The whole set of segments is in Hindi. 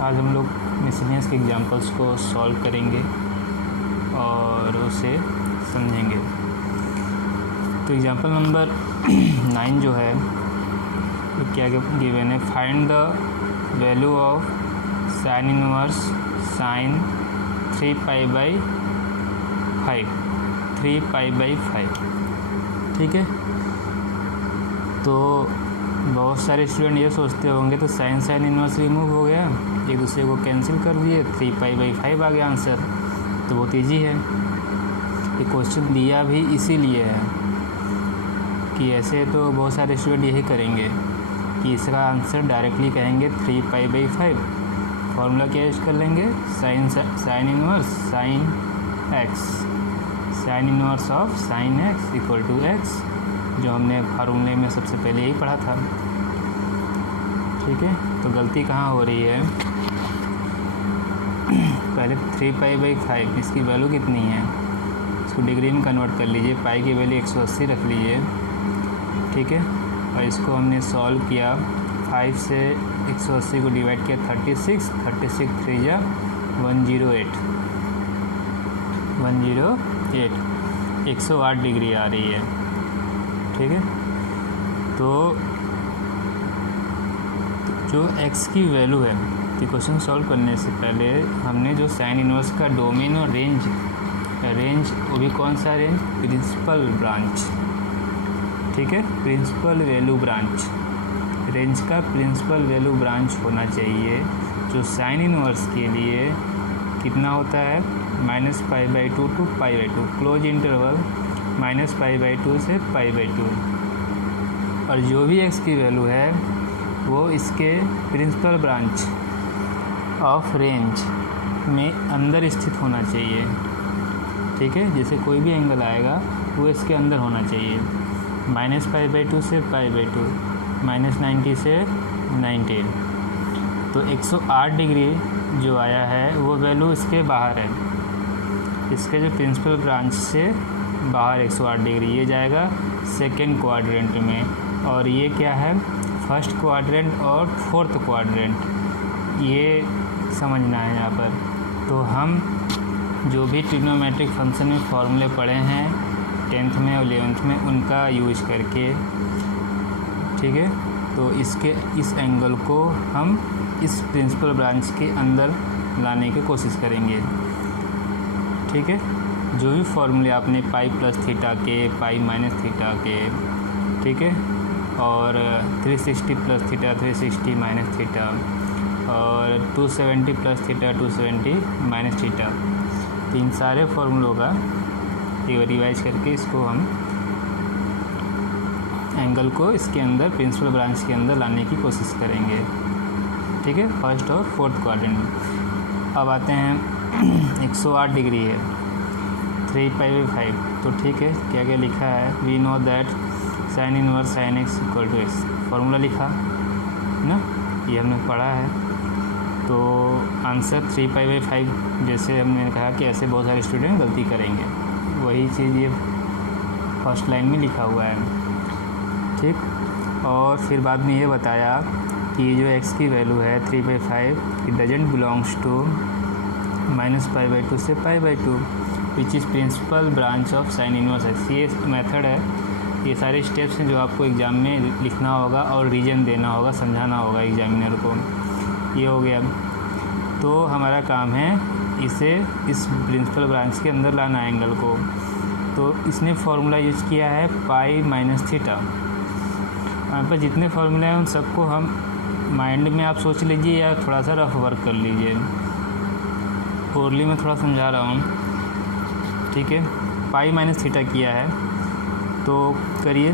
आज हम लोग मिसलिनियस के एग्जांपल्स को सॉल्व करेंगे और उसे समझेंगे। तो एग्जांपल नंबर 9 जो है तो क्या गिवन है, find the value of sine inverse sine 3π/5। ठीक है, तो बहुत सारे स्टूडेंट ये सोचते होंगे तो साइन इनवर्स रिमूव हो गया, एक दूसरे को कैंसिल कर दिए, 3π/5 आ गया आंसर। तो बहुत ईजी है। ये क्वेश्चन दिया भी इसीलिए है कि ऐसे तो बहुत सारे स्टूडेंट यही करेंगे कि इसका आंसर डायरेक्टली कहेंगे 3π/5। फॉर्मूला क्या यूज कर लेंगे, sine inverse sine x, sine inverse of sine x equal to x, जो हमने फार्मूले में सबसे पहले यही पढ़ा था। ठीक है, तो गलती कहाँ हो रही है, पहले 3π/5 इसकी वैल्यू कितनी है, इसको डिग्री में कन्वर्ट कर लीजिए, पाई की वैल्यू 180 रख लीजिए। ठीक है, और इसको हमने सॉल्व किया, 5 से 180 को डिवाइड किया 36 3 या 108 108 डिग्री आ रही है। ठीक है, तो जो x की वैल्यू है, तो क्वेश्चन सॉल्व करने से पहले हमने जो साइन इनवर्स का डोमेन और रेंज वो भी कौन सा रेंज, प्रिंसिपल ब्रांच। ठीक है, प्रिंसिपल वैल्यू ब्रांच, रेंज का प्रिंसिपल वैल्यू ब्रांच होना चाहिए, जो साइन इनवर्स के लिए कितना होता है, -π/2 to π/2, क्लोज इंटरवल -π/2 से π/2। और जो भी x की वैल्यू है वो इसके प्रिंसिपल ब्रांच ऑफ रेंज में अंदर स्थित होना चाहिए। ठीक है, जैसे कोई भी एंगल आएगा वो इसके अंदर होना चाहिए, -π/2 से π/2, -90 से 90। तो 108 डिग्री जो आया है वो वैल्यू इसके बाहर है, इसके जो प्रिंसिपल ब्रांच से बाहर 108 डिग्री, ये जाएगा सेकेंड क्वाड्रेंट में, और ये क्या है, फर्स्ट क्वाड्रेंट और फोर्थ क्वाड्रेंट, ये समझना है यहाँ पर। तो हम जो भी ट्रिग्नोमेट्रिक फंक्शन में फॉर्मूले पढ़े हैं 10th में और 11th में, उनका यूज करके, ठीक है, तो इस एंगल को हम इस प्रिंसिपल ब्रांच के अंदर लाने की कोशिश करेंगे। ठीक है, जो भी फॉर्मूले आपने π+θ के, π-θ के, ठीक है, और 360+θ 360 θ, और 270+θ 270 θ, इन सारे फॉर्मूलों का रिवाइज करके इसको हम एंगल को इसके अंदर प्रिंसिपल ब्रांच के अंदर लाने की कोशिश करेंगे। ठीक है, फर्स्ट और फोर्थ क्वाड्रेंट में। अब आते हैं 108 डिग्री है, 3π/5, तो ठीक है, क्या क्या लिखा है, we know that sine inverse sine x equal to x, formula लिखा ना, ये हमने पढ़ा है। तो आंसर 3π/5, जैसे हमने कहा कि ऐसे बहुत सारे स्टूडेंट गलती करेंगे, वही चीज़ ये फर्स्ट लाइन में लिखा हुआ है। ठीक, और फिर बाद में ये बताया कि ये जो x की वैल्यू है 3/5, इट डजेंट बिलोंग्स टू -π/2 से π/2, which is principal branch of sine inverse x. ये मेथड है, ये सारे स्टेप्स हैं जो आपको एग्ज़ाम में लिखना होगा और रीजन देना होगा, समझाना होगा एग्जामिनर को। ये हो गया, तो हमारा काम है इसे इस प्रिंसिपल ब्रांच के अंदर लाना एंगल को। तो इसने फार्मूला यूज किया है π-θ। यहाँ पर जितने फार्मूले हैं उन सबको हम माइंड में आप सोच लीजिए या थोड़ा सा रफ वर्क कर लीजिए, ओरली में थोड़ा समझा रहा हूँ। ठीक है, π-θ किया है तो करिए,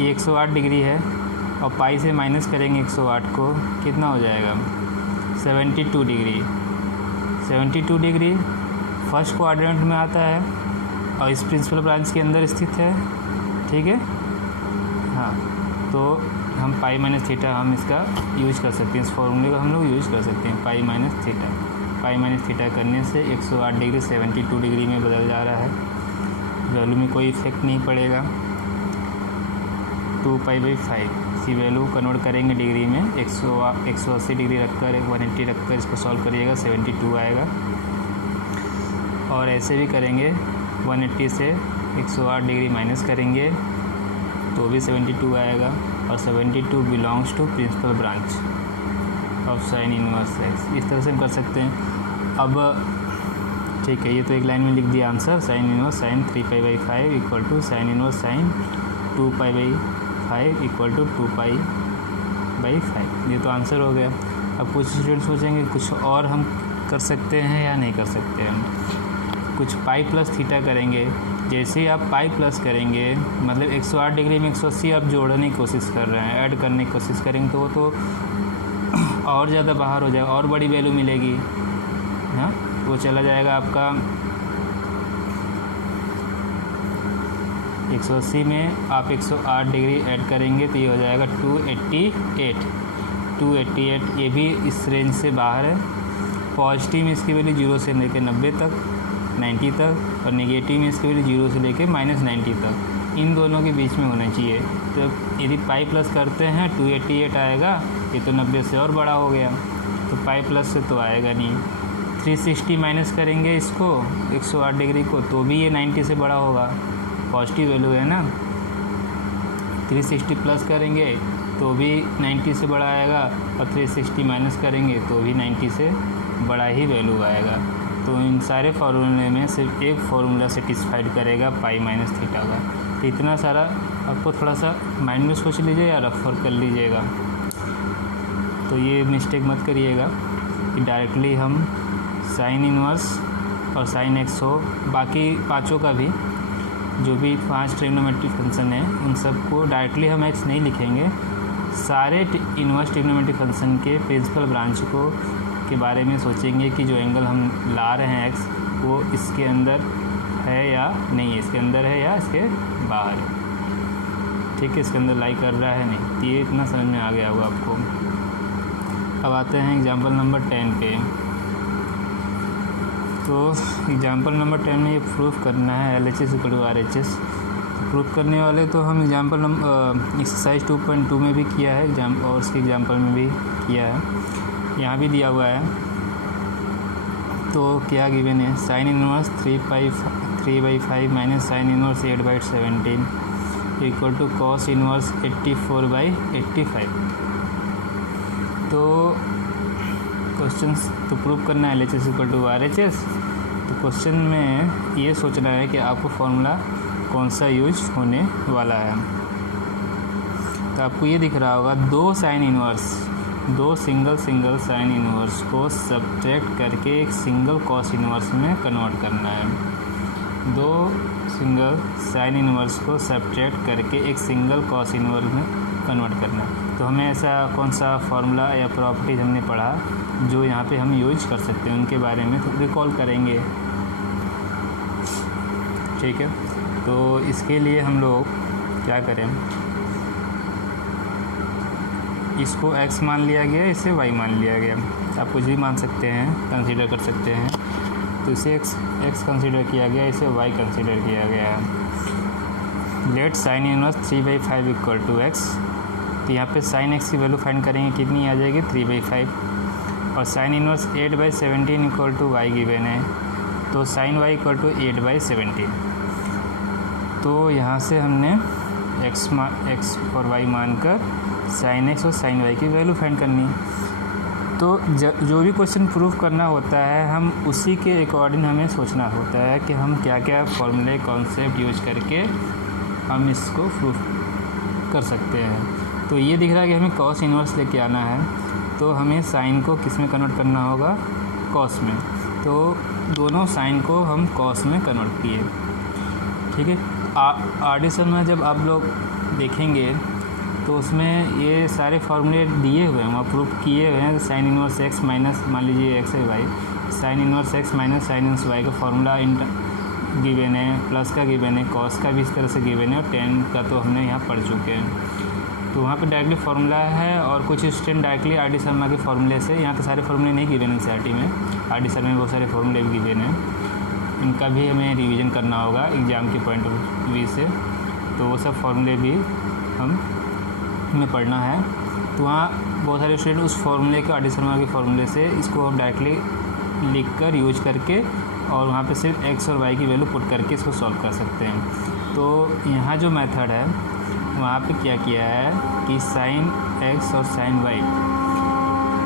ये 108 डिग्री है और पाई से माइनस करेंगे 108 को, कितना हो जाएगा, 72 डिग्री। 72 डिग्री फर्स्ट क्वाड्रेंट में आता है और इस प्रिंसिपल ब्रांच के अंदर स्थित है। ठीक है, हाँ, तो हम π-θ हम इसका यूज कर सकते हैं, इस फॉर्मूले का हम लोग यूज कर सकते हैं, π-θ करने से 108 डिग्री 72 डिग्री में बदल जा रहा है, वैल्यू में कोई इफेक्ट नहीं पड़ेगा। 2π/5 इसकी वैल्यू कन्वर्ट करेंगे डिग्री में, 180 डिग्री रखकर 180 रखकर इसको सॉल्व करिएगा 72 आएगा। और ऐसे भी करेंगे 180 से 108 डिग्री माइनस करेंगे तो भी 72 आएगा। और 72 belongs to principal branch of sine inverse x. इस तरह से हम कर सकते हैं। अब ठीक है, ये तो एक लाइन में लिख दिया answer, sine inverse sine 3π/5 equal to sine inverse sine 2π/5 equal to 2π/5। ये तो आंसर हो गया। अब कुछ स्टूडेंट सोचेंगे कुछ और हम कर सकते हैं या नहीं कर सकते हैं। कुछ पाई प्लस थीटा करेंगे। जैसे ही आप पाई प्लस करेंगे मतलब 108 डिग्री में 180 आप जोड़ने की कोशिश कर रहे हैं, ऐड करने की कोशिश करेंगे तो वो तो और ज़्यादा बाहर हो जाएगा, और बड़ी वैल्यू मिलेगी। हाँ, वो चला जाएगा आपका 180 में आप 108 डिग्री ऐड करेंगे तो ये हो जाएगा 288। ये भी इस रेंज से बाहर है। पॉजिटिव में इसकी वैल्यू 0 से लेकर 90 तक 90 तक, और नेगेटिव में इसकी वैल्यू 0 से लेकर -90 तक, इन दोनों के बीच में होना चाहिए। तो यदि पाई प्लस करते हैं 288 आएगा, ये तो 90 से और बड़ा हो गया, तो पाई प्लस से तो आएगा नहीं। 360 माइनस करेंगे इसको 108 डिग्री को तो भी ये 90 से बड़ा होगा, पॉजिटिव वैल्यू है ना। 360 प्लस करेंगे तो भी 90 से बड़ा आएगा, और 360 माइनस करेंगे तो भी 90 से बड़ा ही वैल्यू आएगा। तो इन सारे फार्मूले में सिर्फ एक फार्मूला सेटिस्फाइड करेगा पाई माइनस थीटा का। तो इतना सारा आपको थोड़ा सा माइंड में सोच लीजिए या रेफर कर लीजिएगा। तो ये मिस्टेक मत करिएगा कि डायरेक्टली हम साइन इनवर्स और साइन एक्स हो, बाकी पाँचों का भी जो भी 5 ट्रिग्नोमेट्रिक फंक्शन है उन सबको डायरेक्टली हम एक्स नहीं लिखेंगे। सारे इनवर्स ट्रिग्नोमेट्रिक फंक्शन के प्रिंसिपल ब्रांच को के बारे में सोचेंगे कि जो एंगल हम ला रहे हैं एक्स वो इसके अंदर है या नहीं है, इसके अंदर है या इसके बाहर है। ठीक है, इसके अंदर लाई कर रहा है नहीं। तो ये इतना समझ में आ गया होगा आपको। अब आते हैं एग्जाम्पल नंबर 10 पे। तो एग्जाम्पल नंबर 10 में ये प्रूफ करना है LHS = RHS। प्रूफ करने वाले तो हम एग्जाम्पल नंबर एक्सरसाइज 2.2 में भी किया है और उसके एग्जाम्पल में भी किया है, यहाँ भी दिया हुआ है। तो क्या गिवन है, sine inverse 3/5 minus sine inverse 8/17 equal to cos inverse 84/85। तो क्वेश्चन तो प्रूव करना है LHS = RHS। तो क्वेश्चन में ये सोचना है कि आपको फॉर्मूला कौन सा यूज होने वाला है। तो आपको ये दिख रहा होगा दो सिंगल साइन इनवर्स को सब्ट्रैक्ट करके एक सिंगल कॉस इनवर्स में कन्वर्ट करना है। दो सिंगल साइन इनवर्स को सब्ट्रैक्ट करके एक सिंगल कॉस इनवर्स में कन्वर्ट करना है। तो हमें ऐसा कौन सा फार्मूला या प्रॉपर्टीज हमने पढ़ा जो यहाँ पे हम यूज कर सकते हैं, उनके बारे में तो रिकॉल करेंगे। ठीक है, तो इसके लिए हम लोग क्या करें, इसको x मान लिया गया, इसे y मान लिया गया। आप कुछ भी मान सकते हैं, कंसीडर कर सकते हैं। तो इसे x कंसीडर किया गया, इसे y कंसीडर किया गया है। Let sine inverse 3/5 equal to x। तो यहाँ पे साइन x की वैल्यू फाइंड करेंगे, कितनी आ जाएगी 3/5। और sine inverse 8/17 equal to y given है, तो साइन y इक्वल टू 8/17। तो यहाँ से हमने x और y मानकर साइन x और साइन y की वैल्यू फाइंड करनी है। तो जो भी क्वेश्चन प्रूफ करना होता है हम उसी के अकॉर्डिंग हमें सोचना होता है कि हम क्या क्या फॉर्मूले कॉन्सेप्ट यूज करके हम इसको प्रूफ कर सकते हैं। तो ये दिख रहा है कि हमें कॉस इनवर्स लेके आना है, तो हमें साइन को किस में कन्वर्ट करना होगा, कॉस में। तो दोनों साइन को हम कॉस में कन्वर्ट किए। ठीक है, आर्डिशन में जब आप लोग देखेंगे तो उसमें ये सारे फार्मूले दिए हुए हैं, वहाँ प्रूफ किए हुए हैं। साइन इनवर्स x माइनस मान लीजिए एक्स है y, sine inverse x minus sine inverse y का फार्मूला गिवन है, प्लस का गिवन है, कॉस का भी इस तरह से गिवन है, और टेन का तो हमने यहाँ पढ़ चुके हैं। तो वहाँ पे डायरेक्टली फार्मूला है, और कुछ student directly R D Sharma के फार्मूले से, यहाँ तो सारे फार्मूले नहीं गिवन हैं CRT में, आर डी शर्मा में बहुत सारे फार्मूले भी गिवन हैं, इनका भी हमें रिवीजन करना होगा एग्ज़ाम के पॉइंट ऑफ व्यू से। तो वो सब फार्मूले भी हम में पढ़ना है तो वहाँ बहुत सारे स्टूडेंट उस फॉर्मूले के आर.डी. शर्मा के फॉर्मूले से इसको हम डायरेक्टली लिख कर यूज करके और वहाँ पे सिर्फ x और y की वैल्यू पुट करके इसको सॉल्व कर सकते हैं। तो यहाँ जो मेथड है वहाँ पे क्या किया है कि साइन x और साइन y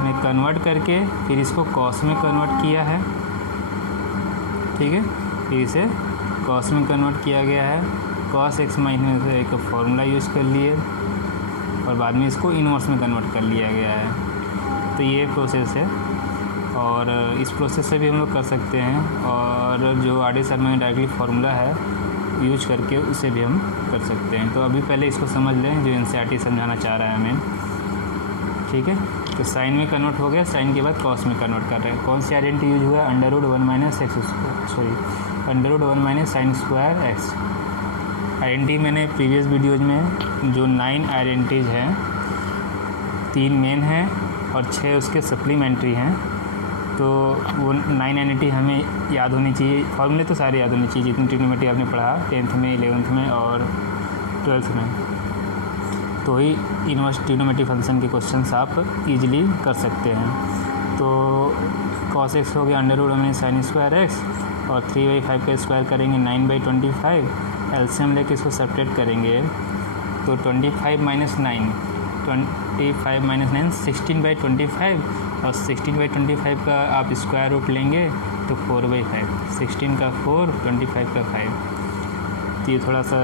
में कन्वर्ट करके फिर इसको कॉस में कन्वर्ट किया है, ठीक है। फिर इसे कॉस में कन्वर्ट किया गया है, कॉस x माइनस y का फॉर्मूला यूज़ कर लिए और बाद में इसको इन्वर्स में कन्वर्ट कर लिया गया है। तो ये प्रोसेस है और इस प्रोसेस से भी हम लोग कर सकते हैं और जो आर.डी. शर्मा में डायरेक्टली फार्मूला है यूज करके उसे भी हम कर सकते हैं। तो अभी पहले इसको समझ लें जो एनसीईआरटी समझाना चाह रहा है हमें, ठीक है। तो साइन में कन्वर्ट हो गया, साइन के बाद कॉस में कन्वर्ट कर रहे हैं। कौन सी आइडेंटिटी यूज हुआ है? Under root 1 sine square x. Identity मैंने प्रीवियस वीडियोज़ में जो 9 आइडेंटिटीज़ हैं, 3 मेन हैं और 6 उसके सप्लीमेंट्री हैं, तो वो 9 आइडेंटिटी हमें याद होनी चाहिए। फॉर्मूले तो सारे याद होने चाहिए जितनी ट्रिग्नोमेट्री आपने पढ़ा 10th में, 11th में और 12th में, तो ही इन्वर्स ट्रिग्नोमेट्री फंक्शन के क्वेश्चंस आप इजीली कर सकते हैं। तो cos x हो गया under root sine square x और 3/5 का स्क्वायर करेंगे 9/25, एलसीएम लेके इसको सेपरेट करेंगे तो 25 माइनस 9 16/25 और 16/25 का आप स्क्वायर रूट लेंगे तो 4/5, 16 का 4, 25 का 5। तो ये थोड़ा सा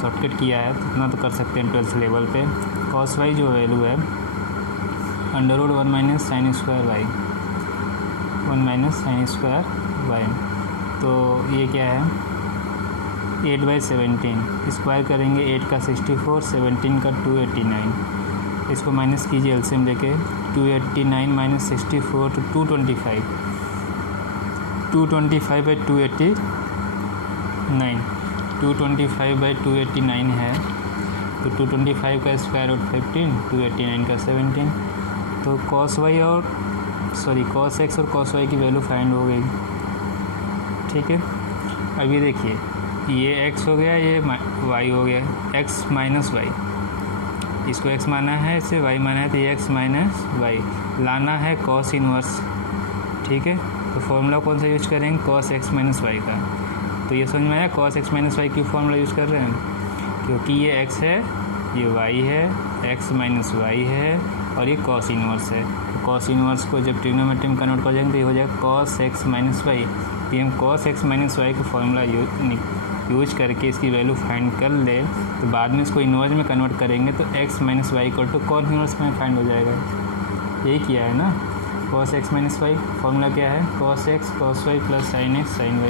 शॉर्टकट किया है, तो इतना तो कर सकते हैं 12th लेवल पे। cos y जो वैल्यू है under root 1 sine square y, 1 sine square y, तो ये क्या है 8/17, स्क्वायर करेंगे 8 का 64, 17 का 289, इसको माइनस कीजिए एलसीएम लेके 289 माइनस 64 तो 225, 225/289, 225/289 है तो 225 का स्क्वायर रूट 15, 289 का 17। तो cos x और cos y की वैल्यू फाइंड हो गई, ठीक है। अब ये देखिए ये x हो गया, ये y हो गया, x माइनस वाई, इसको x माना है, इसे y माना है, तो ये x माइनस वाई लाना है cos इनवर्स, ठीक है। तो फॉर्मूला कौन सा यूज करेंगे? cos x माइनस वाई का। तो ये समझ में आया cos x माइनस वाई क्यों फॉर्मूला यूज़ कर रहे हैं? क्योंकि ये x है, ये y है, x माइनस वाई है और ये cos इनवर्स है। तो cos इनवर्स को जब ट्रिग्नोमेट्री में कन्वर्ट कर जाएंगे तो ये हो जाएगा cos x माइनस वाई। तो हम cos x माइनस वाई का फॉर्मूला यूज करके इसकी वैल्यू फाइंड कर ले तो बाद में इसको इन्वर्स में कन्वर्ट करेंगे तो x minus y equal to cos inverse में फाइंड हो जाएगा। यही किया है ना, cos x minus y formula क्या है? cos x cos y plus sin x sin y।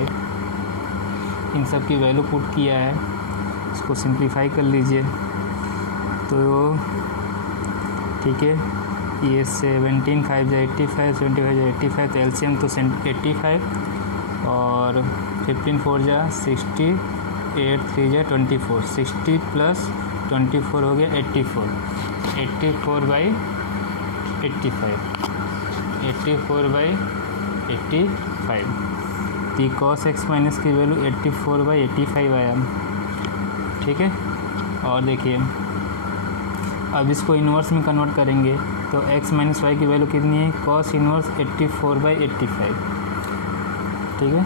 इन सब की वैल्यू पुट किया है, इसको सिंप्लीफाई कर लीजिए तो ठीक है। ये 17 5 जा 85, 75 जा 85, तो एलसीएम तो 85 और 15 4 जा 60, 8 3 जा 24, 60 प्लस 24 हो गया 84, 84/85, 84/85। तो cos x माइनस की वैल्यू 84/85 आया, ठीक है। और देखिए अब इसको इन्वर्स में कन्वर्ट करेंगे तो x माइनस वाई की वैल्यू कितनी है? cos इन्वर्स 84/85, ठीक है।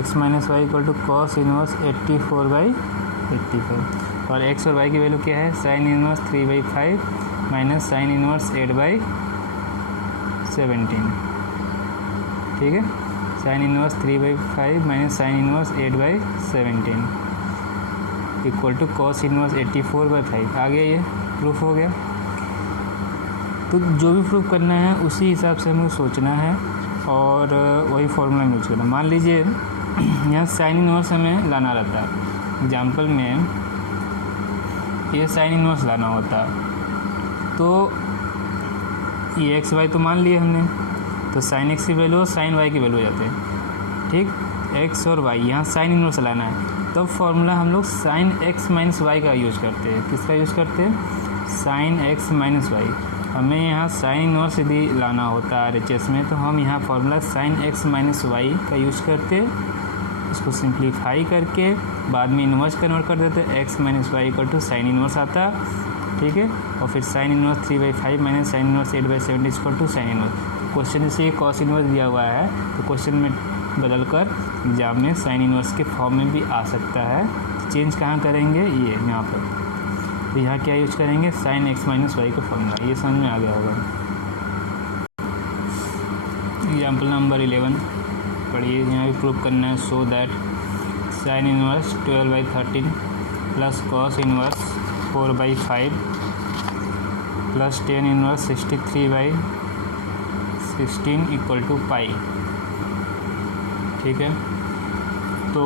x minus y equal to cos inverse 84/85 और x और y की वैल्यू क्या है? sin inverse 3/5 minus sin inverse 8/17, ठीक है। sin inverse 3/5 minus sin inverse 8/17 equal to cos inverse 84/5। आ गया, ये प्रूफ हो गया। तो जो भी प्रूफ करना है उसी हिसाब से हमें सोचना है और वही फॉर्मूला यूज करना। मान लीजिए यहाँ साइन इन्वर्स हमें लाना रहता है, एग्जाम्पल में ये साइन इन्वर्स लाना होता तो ये एक्स वाई तो मान लिए हमने, तो साइन एक्स की वैल्यू और साइन वाई की वैल्यू हो जाते हैं, ठीक। एक्स और वाई यहाँ साइन इन्वर्स लाना है तो फॉर्मूला हम लोग साइन एक्स माइनस वाई का यूज़ करते हैं। किसका यूज़ करते हैं? Sine x minus y. हमें यहाँ साइन इन्वर्स यदि लाना होता है RHS में तो हम यहाँ formula sine x minus y का यूज़ करते, इसको सिंप्लीफाई करके बाद में इन्वर्स कन्वर्ट कर देते, x minus y equal to sine inverse आता ठीक है। और फिर sine inverse 3/5 minus sine inverse 8/70 equal to sine inverse. Question से कॉस इनवर्स दिया हुआ है तो क्वेश्चन में बदलकर एग्जाम में साइन इनवर्स के फॉर्म में भी आ सकता है। चेंज कहाँ करेंगे, ये यहाँ पर, तो यहाँ क्या यूज करेंगे, साइन x माइनस वाई का फॉर्मूला। ये समझ में आ गया होगा। एग्जाम्पल नंबर 11 पढ़िए, यहाँ भी प्रूव करना है। So that sine inverse 12/13 plus cos inverse 4/5 plus tan inverse 63/16 equal to pi. ठीक है, तो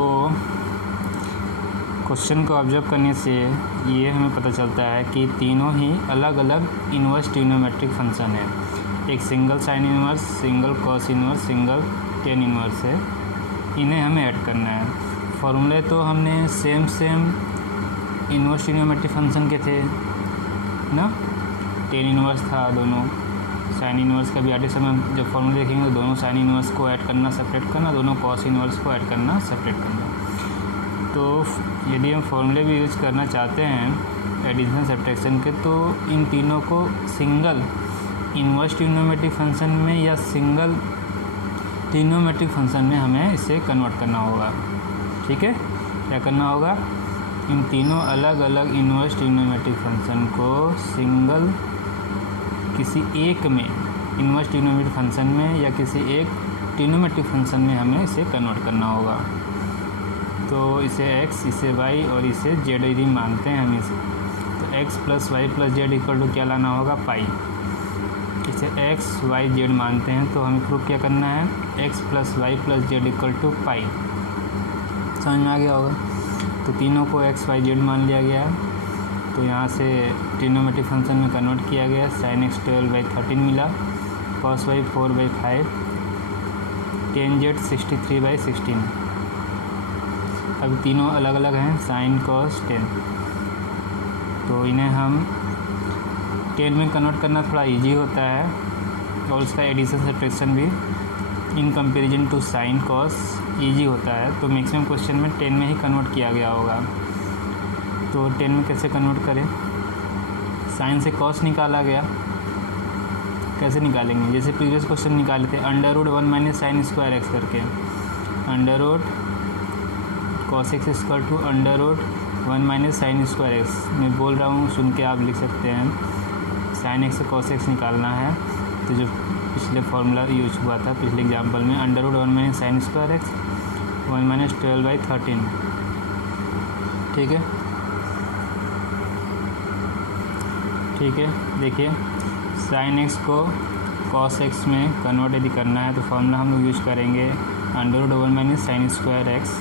क्वेश्चन को ऑब्जर्व करने से ये हमें पता चलता है कि तीनों ही अलग अलग इनवर्स ट्रिग्नोमेट्रिक फंक्शन है। एक single sine inverse, single cos inverse, single tan inverse है। इन्हें हमें ऐड करना है। फॉर्मूले तो हमने सेम इनवर्स ट्रिग्नोमेट्रिक फंक्शन के थे ना, टेन इनवर्स था दोनों। साइन इनवर्स का भी आगे समय जब फॉर्मूले देखेंगे तो दोनों साइन इनवर्स को ऐड करना, सेपरेट करना, दोनों कॉस इनवर्स को ऐड करना, सेपरेट करना। तो यदि हम फॉर्मूले भी यूज करना चाहते हैं एडिशन सब्ट्रैक्शन के, तो इन तीनों को सिंगल इनवर्स ट्रिग्नोमेट्रिक फंक्शन में या सिंगल ट्रिग्नोमेट्रिक फंक्शन में हमें इसे कन्वर्ट करना होगा। ठीक है, क्या करना होगा, इन तीनों अलग अलग इनवर्स ट्रिग्नोमेट्रिक फंक्शन को सिंगल किसी एक में इनवर्स ट्रिग्नोमेट्रिक फंक्शन में या किसी एक ट्रिग्नोमेट्रिक फंक्शन में हमें इसे कन्वर्ट करना होगा। तो इसे x, इसे y और इसे z यदि मानते हैं हम इसे, तो x plus y plus z equal to क्या लाना होगा, पाई। इसे x, y, z मानते हैं तो हमें प्रूफ क्या करना है, x plus y plus z equal to pi. समझ में आ गया होगा। तो तीनों को x, y, z मान लिया गया है। तो यहाँ से ट्रिग्नोमेट्रिक फंक्शन में कन्वर्ट किया गया। साइन x 12/13 मिला, कॉस y 4/5, टेन z 63/16। अब तीनों अलग अलग हैं, साइन कॉस टेन, तो इन्हें हम टेन में कन्वर्ट करना थोड़ा इजी होता है और उसका एडिशन सब्ट्रैक्शन भी in comparison to sine cos easy होता है। तो मैक्सिमम क्वेश्चन में 10 में ही कन्वर्ट किया गया होगा। तो 10 में कैसे कन्वर्ट करें, साइन से कॉस निकाला गया, कैसे निकालेंगे, जैसे प्रीवियस क्वेश्चन निकाले थे, √1 माइनस साइन स्क्वायर एक्स करके, under cos x equal to √1 minus sine square x. मैं बोल रहा हूँ, सुन के आप लिख सकते हैं। साइन एक्स से कॉस एक्स निकालना है, तो जो पिछले फार्मूला यूज हुआ था पिछले एग्जाम्पल में, √1 minus sine square x 1 minus 12/13। ठीक है, ठीक है। देखिए, साइन एक्स को कॉस एक्स में कन्वर्ट यदि करना है तो फार्मूला हम लोग यूज करेंगे √1 माइनस साइन स्क्वायर एक्स,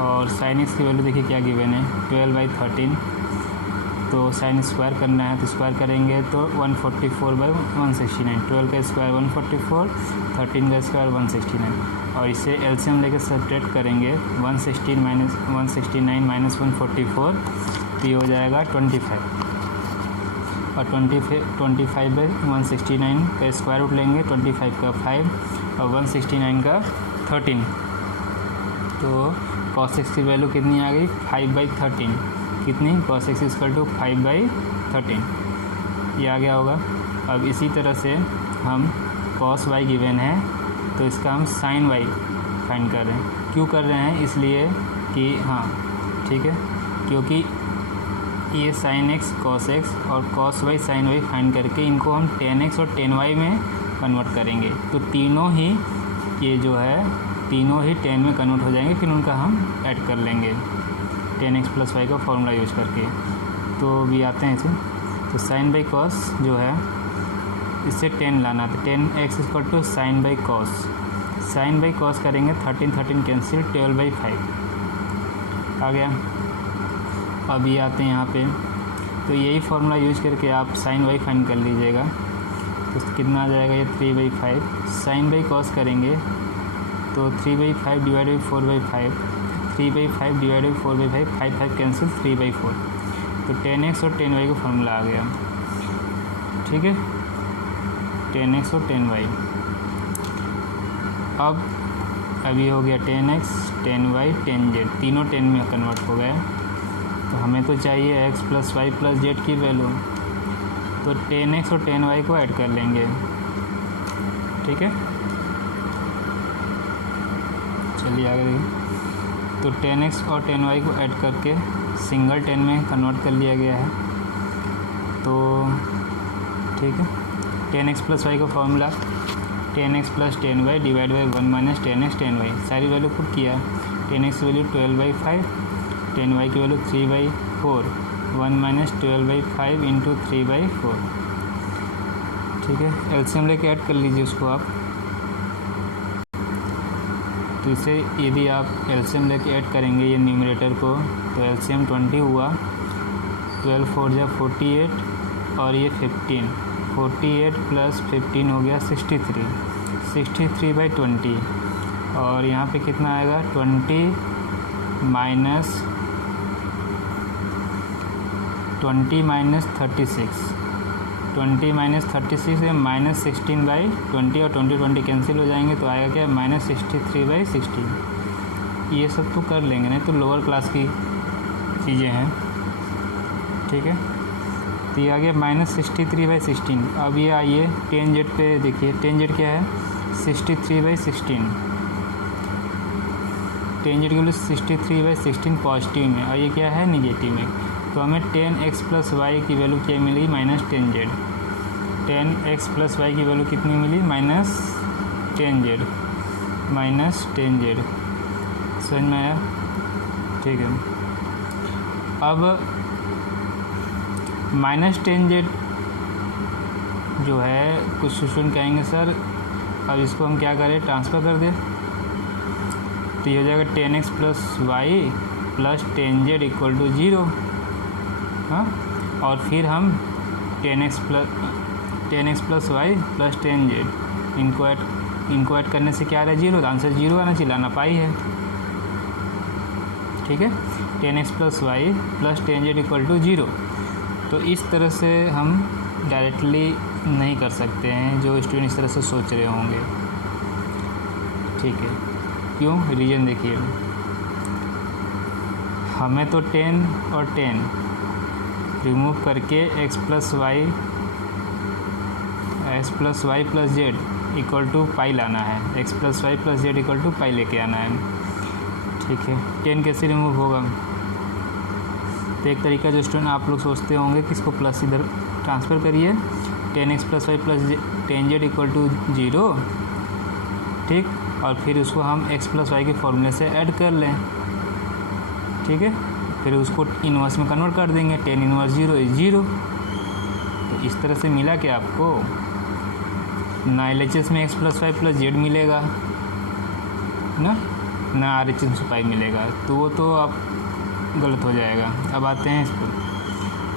और साइन एक्स की वैल्यू देखिए क्या गिवन है, 12/13। तो साइन स्क्वायर करना है तो स्क्वायर करेंगे तो 144/169, 12 का स्क्वायर 144, 13 का स्क्वायर 169, और इसे एलसीएम लेकर सब्ट्रैक्ट करेंगे 169 माइनस 144, तो ये हो जाएगा 25, और 25/169 का स्क्वायर रूट लेंगे, 25 का 5 और 169 का 13। तो कॉस एक्स की वैल्यू कितनी आ गई, 5/13। कितनी, कॉस एक्स इक्वल टू 5/13, ये आ गया होगा। अब इसी तरह से हम कॉस वाई गिवन है तो इसका हम साइन वाई फाइंड कर रहे हैं। क्यों कर रहे हैं, इसलिए कि हाँ ठीक है, क्योंकि ये साइन एक्स कॉस एक्स और cos y sine y find करके इनको हम टेन एक्स और टेन वाई में कन्वर्ट करेंगे। तो तीनों ही ये जो है तीनों ही 10 में कन्वर्ट हो जाएंगे, फिर उनका हम ऐड कर लेंगे 10x प्लस वाई का फॉर्मूला यूज करके। तो भी आते हैं इसे, तो साइन बाई कॉस जो है इससे 10 लाना, तो 10x equal to sine by cos, sine by cos करेंगे 13 कैंसिल, 12/5 आ गया। अब ये आते हैं यहाँ पे, तो यही फार्मूला यूज करके आप साइन वाई फाइंड कर लीजिएगा। तो कितना आ जाएगा, ये 3/5। साइन बाई कॉस करेंगे तो 3/5 डिवाइडेड 4/5, 3/5 डिवाइडेड 4/5, 5 कैंसिल, 3/4। तो 10x और 10y का फॉर्मूला आ गया। ठीक है, 10x और 10y। अब अभी हो गया 10x 10y 10z, तीनों 10 में कन्वर्ट हो गए। तो हमें तो चाहिए x plus y plus z की वैल्यू, तो 10x और 10y को ऐड कर लेंगे, ठीक है। चलिए आगे देखिए, तो 10x और 10y को ऐड करके सिंगल 10 में कन्वर्ट कर लिया गया है। तो ठीक है, 10x प्लस y का formula 10x plus 10y divide by 1 minus 10x 10y, सारी वैल्यू पुट किया। 10x की वैल्यू 12/5, 10y की वैल्यू 3/4, 1 माइनस 12/5 इंटू 3/4, ठीक है। एलसीएम लेके ऐड कर लीजिए उसको आप। तो इसे यदि आप एलसीएम लेके ऐड करेंगे ये न्यूमरेटर को, तो एलसीएम 20 हुआ, 12 4 जा 48 और ये 15, 48 प्लस 15 हो गया 63, 63/20, और यहाँ पे कितना आएगा 20 माइनस 36, 20 माइनस 36 है माइनस 16/20 और 20 कैंसिल हो जाएंगे, तो आएगा क्या माइनस 63/16। ये सब तो कर लेंगे, नहीं तो लोअर क्लास की चीज़ें हैं, ठीक है। तो ये आ गया माइनस 63/16। अब ये आइए 10z पे देखिए, 10z क्या है 63/16, 10z की वैल्यू 63/16 पॉजिटिव में, और ये क्या है निगेटिव में। तो हमें 10x प्लस वाई की वैल्यू क्या मिली minus 10z, 10x plus y की वैल्यू कितनी मिली माइनस 10z, समझ में आया, ठीक है। अब माइनस 10z जो है, कुछ स्टूडेंट कहेंगे सर अब इसको हम क्या करें, ट्रांसफ़र कर दें। तो ये हो जाएगा 10x plus y plus 10z equal to 0, हाँ। और फिर हम 10x plus y plus 10z इनको ऐड करने से क्या आ रहा है 0, तो आंसर 0 आना चाहिए, लाना पाई है, ठीक है। 10x plus y plus 10z equal to 0। तो इस तरह से हम डायरेक्टली नहीं कर सकते हैं जो स्टूडेंट इस तरह से सोच रहे होंगे, ठीक है। क्यों, रीजन देखिए, हमें तो 10 और 10 रिमूव करके x plus y plus z equal to pi लाना है, x plus y plus z equal to pi लेके आना है, ठीक है। 10 कैसे रिमूव होगा, तो एक तरीका जो स्टूडेंट आप लोग सोचते होंगे कि इसको प्लस इधर ट्रांसफ़र करिए, 10x plus y plus 10z equal to 0, ठीक, और फिर उसको हम x प्लस वाई के फॉर्मूले से ऐड कर लें, ठीक है। फिर उसको इन्वर्स में कन्वर्ट कर देंगे, 10 इन्वर्स 0 इज 0। तो इस तरह से मिला कि आपको ना LHS में x plus y plus z मिलेगा ना RHS में पाई मिलेगा, तो वो तो आप गलत हो जाएगा। अब आते हैं इस पर,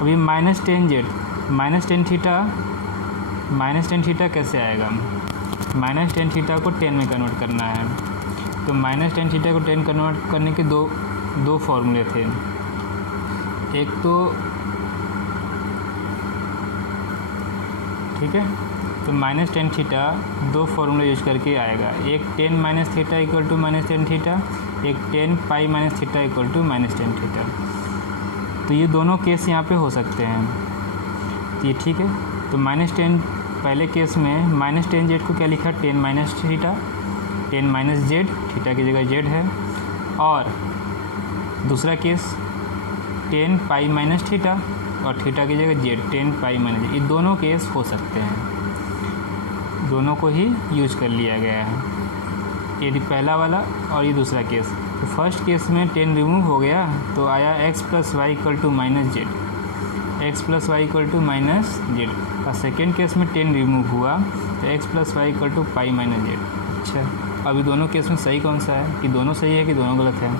अभी minus 10z minus tan theta कैसे आएगा, माइनस 10 थीटा को 10 में कन्वर्ट करना है। तो माइनस 10 थीटा को 10 कन्वर्ट करने के दो फॉर्मूले थे, एक तो ठीक है, तो माइनस 10 थीटा दो फॉर्मूले यूज करके आएगा, एक 10 minus theta equal to minus 10 theta, एक 10 pi minus theta equal to minus 10 theta. तो ये दोनों केस यहाँ पे हो सकते हैं, ये ठीक है। तो माइनस 10 पहले केस में माइनस 10z को क्या लिखा 10 minus theta, 10 minus Z, theta की जगह जेड है, और दूसरा केस 10 पाई माइनस थीटा और थीटा की जगह जेड, 10 पाई माइनस जेड। ये दोनों केस हो सकते हैं, दोनों को ही यूज कर लिया गया है, ये पहला वाला और ये दूसरा केस। तो फर्स्ट केस में 10 रिमूव हो गया तो आया x plus y equal to minus z, x plus y equal to minus z. और सेकेंड केस में 10 रिमूव हुआ तो x plus y equal to pi minus z. अच्छा, अभी दोनों केस में सही कौन सा है, कि दोनों सही है कि दोनों गलत है।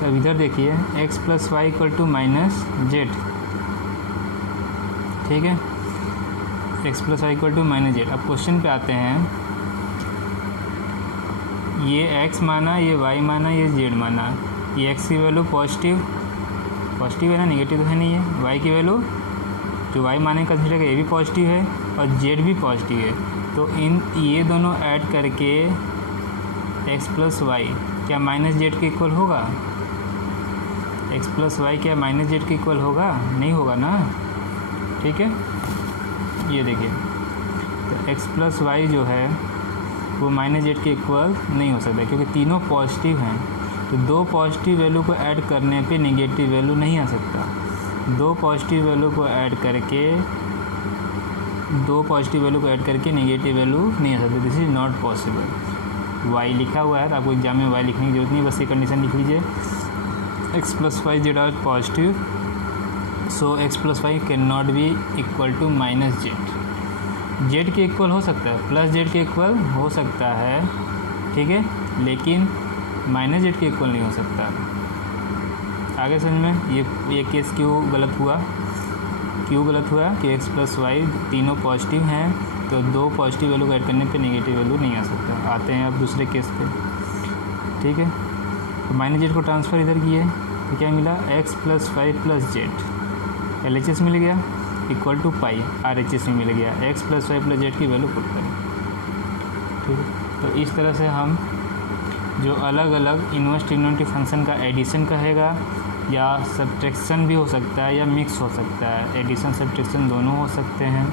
तो अब इधर देखिए x plus y equal to minus z, ठीक है, x plus y equal to minus z. अब क्वेश्चन पे आते हैं, ये x माना, ये y माना, ये z माना, ये x की वैल्यू पॉजिटिव है ना, नेगेटिव तो है नहीं है। y की वैल्यू जो y माने का कंसीडर ये भी पॉजिटिव है और z भी पॉजिटिव है। तो ये दोनों ऐड करके x प्लस वाई क्या माइनस जेड के इक्वल होगा, x प्लस वाई क्या माइनस जेड के इक्वल होगा, नहीं होगा ना, ठीक है। ये देखिए, तो x प्लस वाई जो है वो माइनस जेड के इक्वल नहीं हो सकता, क्योंकि तीनों पॉजिटिव हैं। तो दो पॉजिटिव वैल्यू को ऐड करने पे नेगेटिव वैल्यू नहीं आ सकता। दो पॉजिटिव वैल्यू को ऐड करके नेगेटिव वैल्यू नहीं आ सकता। This is not possible. y लिखा हुआ है, तो आपको एग्जाम में y लिखने की जरूरत नहीं, बस ये कंडीशन लिख लीजिए, x plus y z are positive, so x plus y can not be equal to minus z. Z के इक्वल हो सकता है, प्लस जेड के इक्वल हो सकता है, ठीक है, लेकिन माइनस जेड के इक्वल नहीं हो सकता। आगे समझ में, ये केस क्यों गलत हुआ कि x प्लस वाई तीनों पॉजिटिव हैं, तो दो पॉजिटिव वैल्यू को ऐड करने पे नेगेटिव वैल्यू नहीं आ सकता। आते हैं अब दूसरे केस पे, ठीक है। तो माइनस जेड को ट्रांसफ़र इधर किए तो क्या मिला, x plus y plus z, LHS मिल गया इक्वल टू पाई, RHS में मिल गया, x plus y plus z की वैल्यू पुट करें, ठीक है। तो इस तरह से हम जो अलग अलग इन्वर्स ट्रिग्नोमेट्रिक फंक्शन का एडिशन कहेगा, या सब्ट्रैक्शन भी हो सकता है, या मिक्स हो सकता है, एडिशन सब्ट्रैक्शन दोनों हो सकते हैं।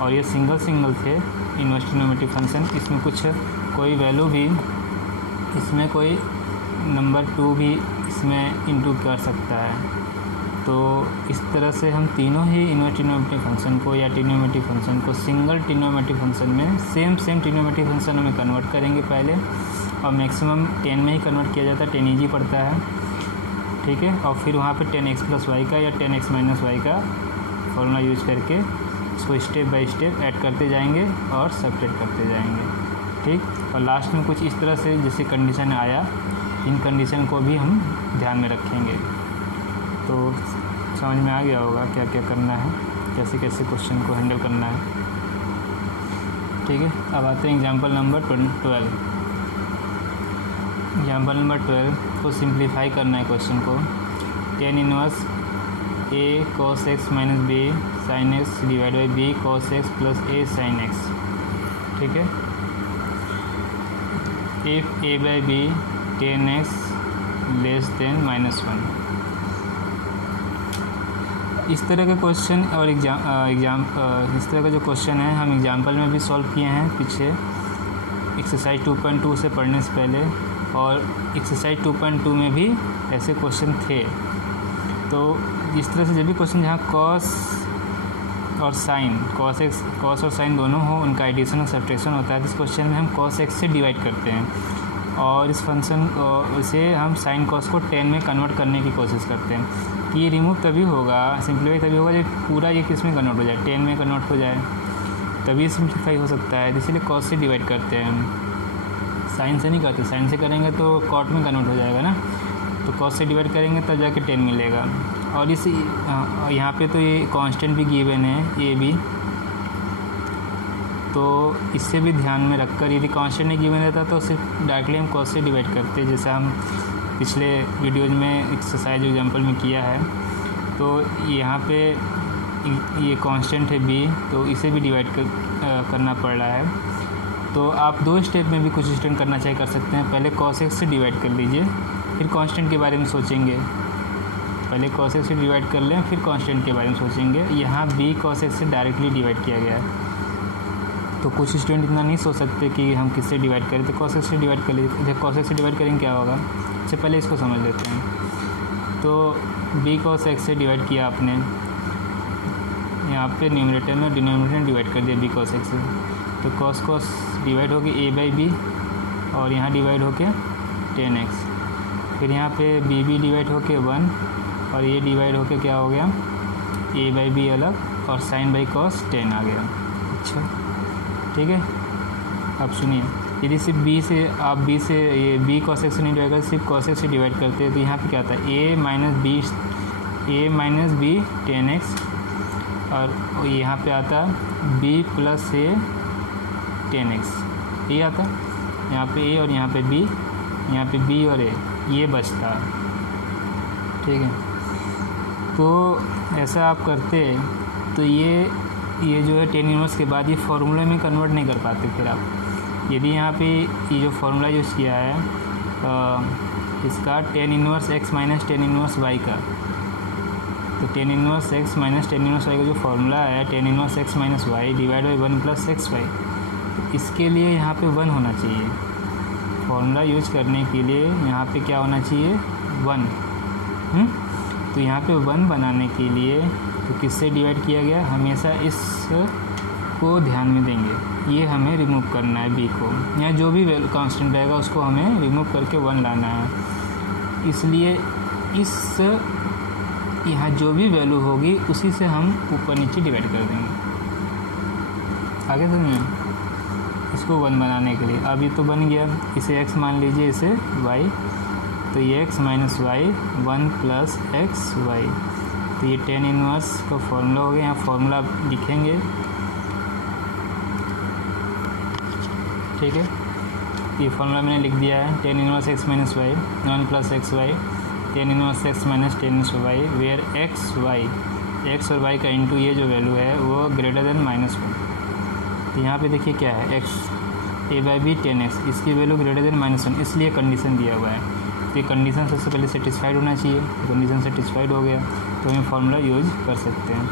और ये सिंगल थे इन्वर्स ट्रिग्नोमेट्रिक फंक्शन, इसमें कुछ कोई वैल्यू भी, इसमें कोई नंबर 2 भी इसमें इंटू कर सकता है। तो इस तरह से हम तीनों ही इन्वर्स ट्रिग्नोमेट्रिक फंक्शन को या ट्रिग्नोमेट्रिक फंक्शन को सिंगल ट्रिग्नोमेट्रिक फंक्शन में सेम ट्रिग्नोमेट्रिक फंक्शन में कन्वर्ट करेंगे पहले, और मैक्सिमम 10 में ही कन्वर्ट किया जाता है, 10 ईजी पड़ता है, ठीक है। और फिर वहाँ पे 10x प्लस वाई का या 10x माइनस वाई का फॉर्मूला यूज करके इसको स्टेप बाय स्टेप ऐड करते जाएंगे और सब्ट्रैक्ट करते जाएंगे, ठीक। और लास्ट में कुछ इस तरह से जैसे कंडीशन आया, इन कंडीशन को भी हम ध्यान में रखेंगे। तो समझ में आ गया होगा क्या क्या करना है, कैसे कैसे क्वेश्चन को हैंडल करना है, ठीक है। अब आते हैं एग्जाम्पल नंबर 12। एग्जाम्पल नंबर 12 को सिंप्लीफाई करना है क्वेश्चन को। tan inverse a cos x minus b sin x divide by b cos x plus a sin x, ठीक है। if a by b tan x less than -1। इस तरह के क्वेश्चन और इस तरह का जो क्वेश्चन है हम एग्जाम्पल में भी सॉल्व किए हैं पीछे, एक्सरसाइज 2.2 से पढ़ने से पहले, और एक्सरसाइज 2.2 में भी ऐसे क्वेश्चन थे। तो इस तरह से जब भी क्वेश्चन जहाँ कॉस और साइन, कॉस और साइन दोनों हो, उनका एडिशन और सब्ट्रैक्शन होता है, इस क्वेश्चन में हम cos x से डिवाइड करते हैं, और इस फंक्शन से हम साइन कॉस को 10 में कन्वर्ट करने की कोशिश करते हैं। ये रिमूव तभी होगा, सिंप्लीफाई तभी होगा जब पूरा ये किस में कन्वर्ट हो जाए, 10 में कन्वर्ट हो जाए, तभी सिंप्लीफाई हो सकता है। इसलिए कॉस से डिवाइड करते हैं हम, साइन से नहीं करते। साइन से करेंगे तो कॉट में कन्वर्ट हो जाएगा ना, तो कॉस से डिवाइड करेंगे तब जाके 10 मिलेगा। और इस यहाँ पे तो ये कांस्टेंट भी गिवन है, ये भी, तो इससे भी ध्यान में रखकर, यदि कांस्टेंट नहीं गिवन रहता तो सिर्फ डायरेक्टली हम कॉस से डिवाइड करते, जैसे हम पिछले वीडियोज में एक्सरसाइज एग्जांपल में किया है। तो यहाँ पे ये कांस्टेंट है b, तो इसे भी डिवाइड करना पड़ रहा है। तो आप दो स्टेप में भी कुछ स्टेप करना चाहिए, कर सकते हैं। पहले cos x से डिवाइड कर लीजिए, फिर कांस्टेंट के बारे में सोचेंगे। पहले cos x से डिवाइड कर लें, फिर कांस्टेंट के बारे में सोचेंगे। यहाँ b cos x से डायरेक्टली डिवाइड किया गया है, तो कुछ स्टूडेंट इतना नहीं सोच सकते कि हम किससे डिवाइड करें, तो cos x से डिवाइड कर लीजिए। जब cos x से डिवाइड करेंगे क्या होगा, इससे पहले इसको समझ लेते हैं। तो b cos x से डिवाइड किया आपने, यहाँ पे न्यूमरेटर में डिनोमिनेटर में डिवाइड कर दिया b cos x से, तो cos डिवाइड हो गया a बाई b, और यहाँ डिवाइड हो के 10x, फिर यहाँ पे b डिवाइड हो के 1, और ये डिवाइड हो के क्या हो गया, a बाई b अलग, और साइन बाई cos 10 आ गया। अच्छा, ठीक है। अब सुनिए, यदि सिर्फ b से आप b से ये b cos x से नहीं डिवाइड करते, सिर्फ cos x से डिवाइड करते हैं, तो यहाँ पे क्या आता है, a माइनस b 10x, और यहाँ पे आता b प्लस a 10x, ये आता यहाँ पे a और यहाँ पे b, यहाँ पे b और a, ये बचता, ठीक है। तो ऐसा आप करते तो ये जो है tan इनवर्स के बाद ये फार्मूले में कन्वर्ट नहीं कर पाते। फिर आप यदि यहाँ पे ये जो फार्मूला यूज़ किया है इसका tan इनवर्स x माइनस tan इनवर्स y का, तो tan inverse x minus tan inverse y का जो फॉर्मूला है tan inverse x minus y divide by 1 plus x y, तो इसके लिए यहाँ पे 1 होना चाहिए। फॉर्मूला यूज करने के लिए यहाँ पे क्या होना चाहिए 1। तो यहाँ पे 1 बनाने के लिए तो किससे डिवाइड किया गया, हमेशा इस को ध्यान में देंगे, ये हमें रिमूव करना है b को, यहाँ जो भी वैल्यू कांस्टेंट रहेगा उसको हमें रिमूव करके 1 लाना है। इसलिए इस यहाँ जो भी वैल्यू होगी उसी से हम ऊपर नीचे डिवाइड कर देंगे। आगे समझिए, इसको 1 बनाने के लिए अब ये तो बन गया, इसे x मान लीजिए, इसे y, तो ये x minus y 1 plus x y, तो ये टेन इनवर्स का फॉर्मूला हो गया। यहाँ फॉर्मूला लिखेंगे, ठीक है, ये फॉर्मूला मैंने लिख दिया है, tan inverse x minus y 1 plus x y, tan inverse x minus tan inverse y, where x और वाई का इंटू ये जो वैल्यू है वो ग्रेटर देन -1। तो यहाँ पे देखिए क्या है, x A by B 10x, इसकी वैल्यू ग्रेटर देन -1, इसलिए कंडीशन दिया हुआ है। तो ये कंडीशन सबसे पहले सेटिस्फाइड होना चाहिए, तो कंडीशन सेटिस्फाइड हो गया तो हम फार्मूला यूज कर सकते हैं।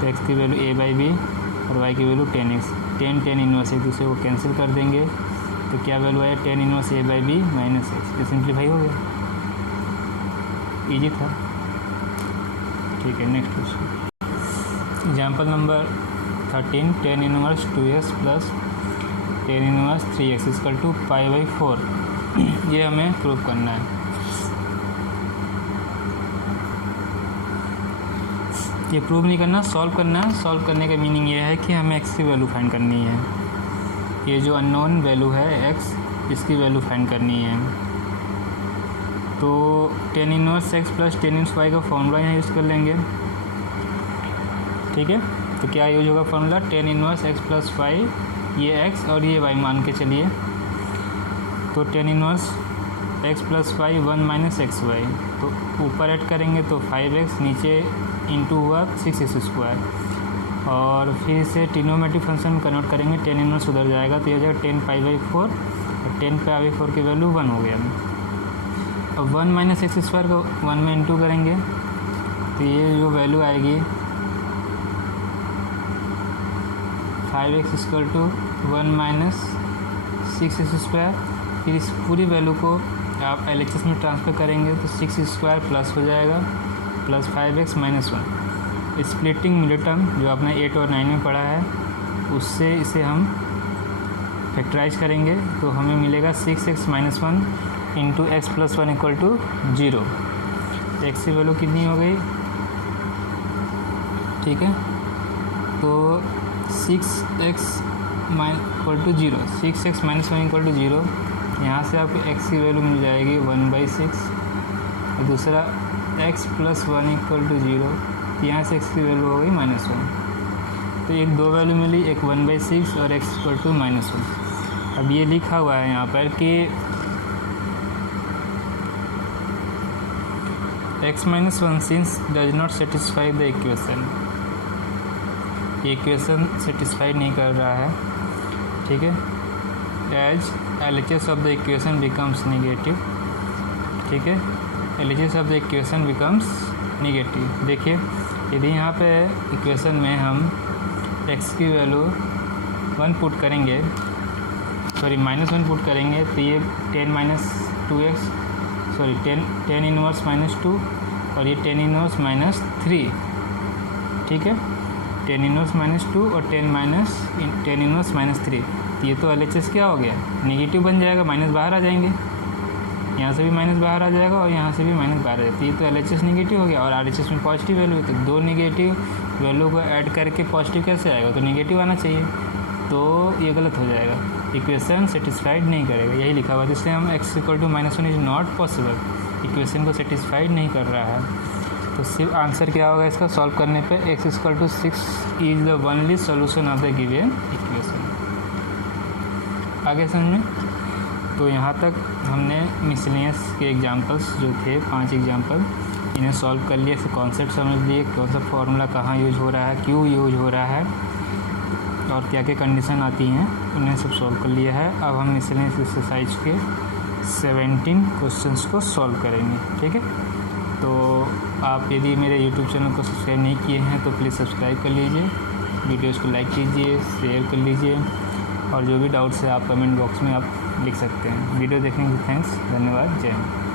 तो एक्स की वैल्यू ए बाई बी और वाई की वैल्यू 10x, 10 इनवर्स एक दूसरे को कैंसिल कर देंगे, तो क्या वैल्यू आया 10 inverse a by b minus x, ये सिंप्लीफाई हो गया, ईजी था। ठीक है, next question, example number 13, 10 inverse 2x plus 10 inverse 3x equal to pi by 4, ये हमें प्रूव करना है। ये प्रूव नहीं करना, सॉल्व करना है। सॉल्व करने का मीनिंग ये है कि हमें x की वैल्यू फाइंड करनी है, ये जो अननोन वैल्यू है x, इसकी वैल्यू फाइंड करनी है। तो 10 inverse x plus 10 inverse y का फॉर्मूला यहाँ यूज़ कर लेंगे, ठीक है। तो क्या यूज होगा formula, 10 inverse x plus y, ये x और ये y मान के चलिए, तो 10 inverse x plus y 1 minus x y, तो ऊपर ऐड करेंगे तो 5x, नीचे इंटू हुआ 6x², और फिर से ट्रिग्नोमेट्रिक फंक्शन में कन्वर्ट करेंगे, 10 इनवर्स उधर जाएगा तो ये हो जाएगा 10 पाई बाई 4, और 10 पाई बाई 4 की वैल्यू 1 हो गया। अब 1 माइनस x² को 1 में इंटू करेंगे तो ये जो वैल्यू आएगी 5x equal to 1 minus 6x², फिर इस पूरी वैल्यू को आप LHS में ट्रांसफ़र करेंगे तो 6² प्लस हो जाएगा plus 5x minus 1। Splitting middle term जो आपने 8 और 9 में पढ़ा है उससे इसे हम फैक्टराइज करेंगे तो हमें मिलेगा 6x minus 1 into x plus 1 equal to 0। X की वैल्यू कितनी हो गई, ठीक है, तो 6x equal to 0, 6x minus 1 equal to 0। यहाँ से आपको x की वैल्यू मिल जाएगी 1/6, और दूसरा x प्लस 1 इक्वल टू 0, यहाँ से x की वैल्यू हो गई -1। तो एक दो वैल्यू मिली, एक 1/6 और x इक्वल टू -1। अब ये लिखा हुआ है यहाँ पर कि x minus 1 since does not satisfy the equation, equation satisfy नहीं कर रहा है, ठीक है, as LHS of the equation becomes negative, ठीक है, LHS of the equation becomes negative. देखिए यदि यहाँ पे इक्वेशन में हम x की वैल्यू 1 पुट करेंगे, सॉरी -1 पुट करेंगे तो ये 10 माइनस 2x, सॉरी 10 इनवर्स -2 और ये 10 इनवर्स -3, ठीक है, 10 इनवर्स -2 और 10 इनवर्स -3, तो ये तो LHS क्या हो गया, नेगेटिव बन जाएगा, माइनस बाहर आ जाएंगे, यहाँ से भी माइनस बाहर आ जाएगा और यहाँ से भी माइनस बाहर आ जाएगा, तो ये तो LHS नेगेटिव हो गया और RHS में पॉजिटिव वैल्यू है, तो दो नेगेटिव वैल्यू को ऐड करके पॉजिटिव कैसे आएगा, तो नेगेटिव आना चाहिए, तो ये गलत हो जाएगा, इक्वेशन सेटिस्फाइड नहीं करेगा, यही लिखा हुआ है। इसलिए हम x equal to -1 is not possible, equation को सेटिस्फाइड नहीं कर रहा है। तो सिर्फ आंसर क्या होगा इसका सॉल्व करने पे, x equal to 6 is the only solution of the given equation. आगे समझें, तो यहाँ तक हमने मिसलेनियस के एग्जांपल्स जो थे 5 एग्जांपल, इन्हें सॉल्व कर लिए, फिर कॉन्सेप्ट समझ लिए, कौन सा फार्मूला कहाँ यूज हो रहा है, क्यों यूज हो रहा है और क्या क्या कंडीशन आती हैं, उन्हें सब सॉल्व कर लिया है। अब हम मिसलेनियस एक्सरसाइज के 17 क्वेश्चंस को सॉल्व करेंगे, ठीक है। तो आप यदि मेरे YouTube चैनल को सब्सक्राइब नहीं किए हैं तो प्लीज़ सब्सक्राइब कर लीजिए, वीडियोज़ को लाइक कीजिए, शेयर कर लीजिए, और जो भी डाउट्स है आप कमेंट बॉक्स में आप लिख सकते हैं। वीडियो देखने के लिए थैंक्स, धन्यवाद, जय हिंद।